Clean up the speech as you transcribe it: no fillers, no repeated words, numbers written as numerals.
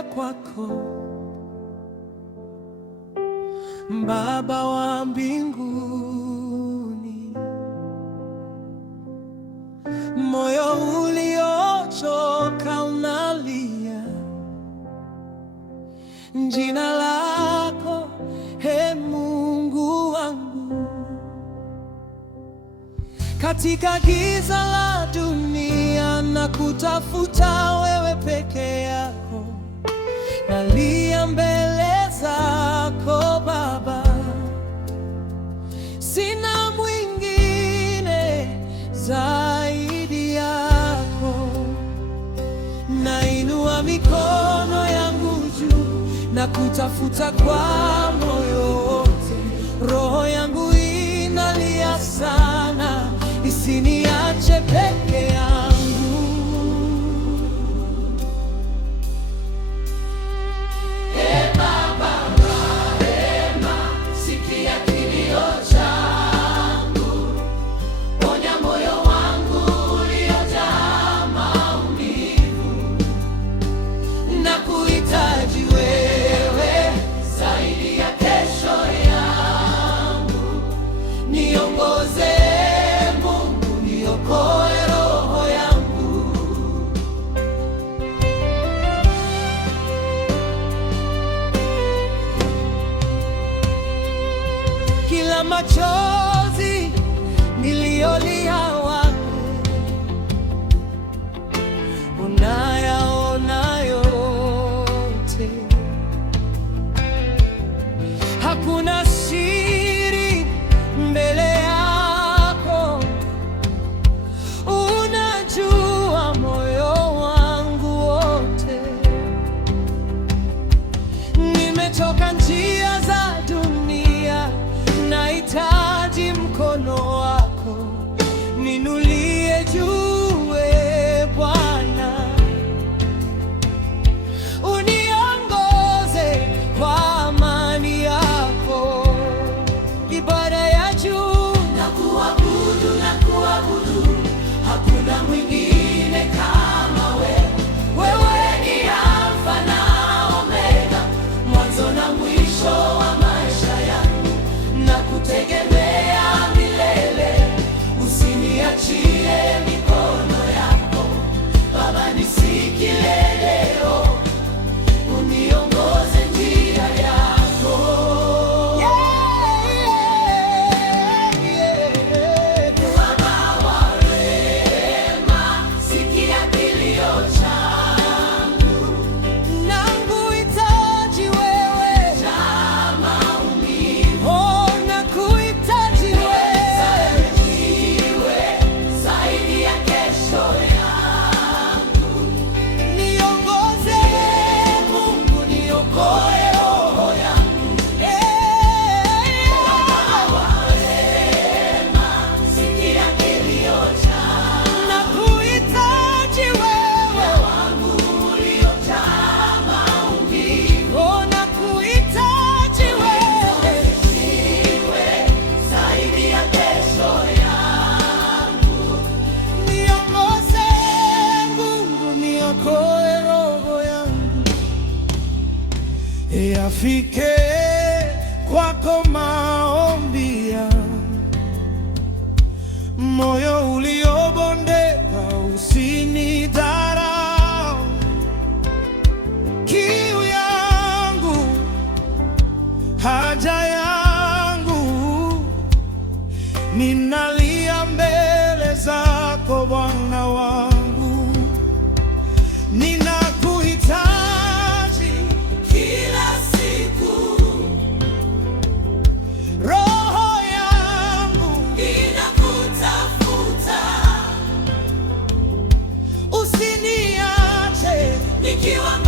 nakuja kwako, Baba wa mbinguni. Moyo uliochoka unalia jina lako, Ee Mungu wangu. Katika giza la dunia na kutafuta wewe peke yako, nalia mbele zako Baba, sina mwingine zaidi yako. Nainua mikono yangu juu na kutafuta kwa moyo wote, roho yangu inalia sana, isiniache peke yangu. Ee Baba wa rehema, sikia kilio changu, ponya moyo wangu uliojaa maumivu. Nakuhitaji wewe zaidi ya kesho yangu, niongoze Mungu, niokoe roho yangu. Kila machozi niliyolia wapi, unayaona yote. Hakuna siri mbele yako, unajua moyo wangu wote. Nimechoka njia za dunia, nahitaji mkono wako, ninulie juu Bwana, uniongoze kwa amani yako. Ibada ya juu Na kuabudu, hakuna mwingine kama wewe. Wewe ni Alfa na Omega, mwanzo na mwisho wa maisha yangu. Nakutegemea milele, usiniachie mikono yako. Baba, nisikie leo, uniongoze njia yako. Baba wa rehema, sikia kilio changu, nakuhitaji wewe, jaa maumivu. oh, nakuhitaji wewe. Niwe zaidi ya kesho yangu, Niongoze Mungu, niokoe roho yangu. Baba wa rehema, sikia kilio changu, nakuhitaji wewe, wangu uliojaa maumivu. oh, nakuhitaji wewe. Niwe zaidi ya kesho yangu, Niongoze Mungu, niokoe roho yangu. Yafike kwako maombi yangu, moyo uliobondeka usinidharau. Kiu yangu, haja yangu, ninalia mbele zako Bwana wangu. Ninakuhitaji kila siku roho yangu, inakutafuta, usiniache nikiwa